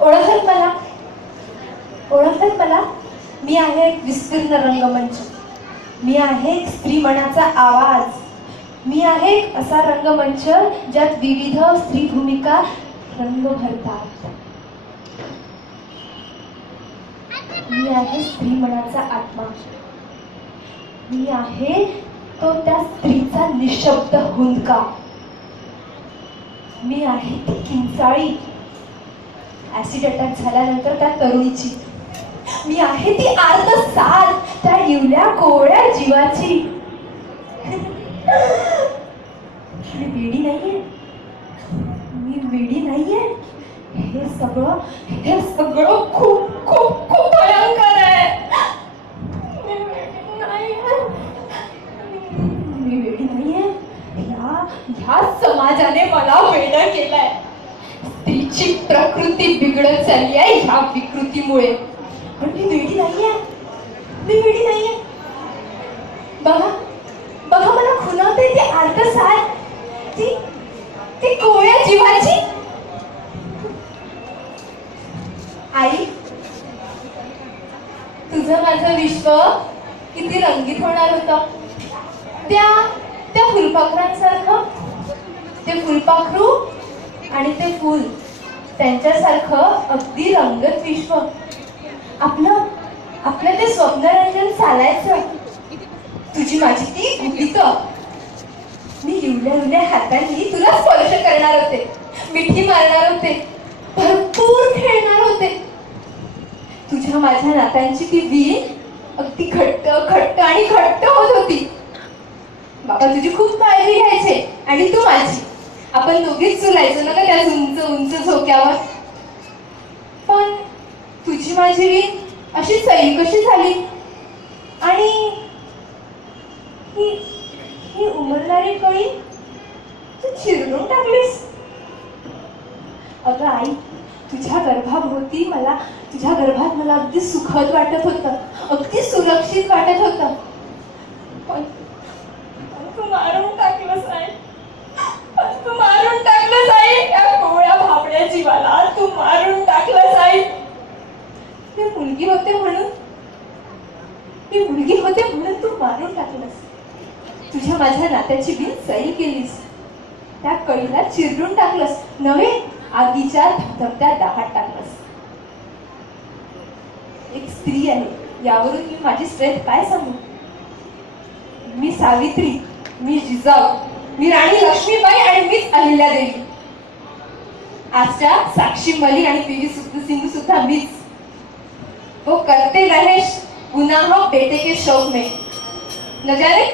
ओळखत मला ओळखत मला मी आहे एक विस्तीर्ण रंगमंच. मी आहे एक स्त्री मनाचा आवाज. मी आहे एक असा रंगमंच ज्यात विविध स्त्री भूमिका रंग भरतात. मी आहे स्त्री मनाचा आत्मा. मी आहे तो त्या स्त्रीचा निशब्द हुंदका. मी आहे ती किंचाळी ऍसिड अटॅक झाल्यानंतर त्या तरुणीची. मी आहे ती आर्त साल त्या इवल्या कोवळ्या जीवाची. मी वेडी नाहीये. मी वेडी नाहीये. हे सगळं खूप खूप खूप भयंकर आहे. मी वेडी नाहीये. ह्या समाजाने मला वेडं केलंय. स्त्रीची प्रकृती बिघडत चालली आहे ह्या विकृतीमुळे. पण मी वेडी नाहीये. मी वेडी नाहीये. बघा बघा मला खुणावते ती आर्तसाल, ती कोवळ्या जीवाची. आई, तुझं माझं विश्व किती रंगीत होणार होतं. त्या फुलपाखरांसारखं. ते फुलपाखरू आणि ते फुल त्यांच्यासारखं अगदी रंगत विश्व. आपलं ते स्वप्नरंजन चालायचं. तुझी माझी ती गुपित. मी इवल्या हातांनी तुला स्पर्श करणार होते. मिठी मारणार होते. भरपूर खेळणार होते. तुझ्या माझ्या नात्यांची ती वीण अगदी घट्ट घट्ट आणि घट्ट होत होती. बाबा तुझी खूप काळजी घ्यायचे आणि तू माझी. आपण दोघीच चुलायचो ना का त्या उंच उंच झोक्यावर. पण तुझी माझी वीण अशी सैल कशी झाली. आणि ही उमलणारी कळी तू चिरडून टाकलीस. अगं आई, तुझ्या गर्भाभोवती तुझ्या गर्भात मला अगदी सुखद वाटत होतं. अगदी सुरक्षित वाटत होतं. पण तू मारून टाकलंस आई. तू मारून टाकलंस आई. या कोवळ्या भाबड्या जीवाला तू मारून टाकलंस आई. मी मुलगी होते म्हणून तू मारून टाकलंस. तुझ्या माझ्या नात्याची वीण सैल केलीस. त्या कळीला चिरडून टाकलंस. नव्हे, आगीच्या धगधगत्या दाहात टाकलंस. एक स्त्री आहे यावरून मी माझी स्ट्रेंथ काय सांगू. मी सावित्री, मी जिजाऊ, मी राणी लक्ष्मीबाई आणि मीच अहिल्यादेवी. आजच्या साक्षी मलिक आणि पी.व्ही. सिंधू सुद्धा मीच. वो करते रहे गुनाह बेटे के शौक में. न जाने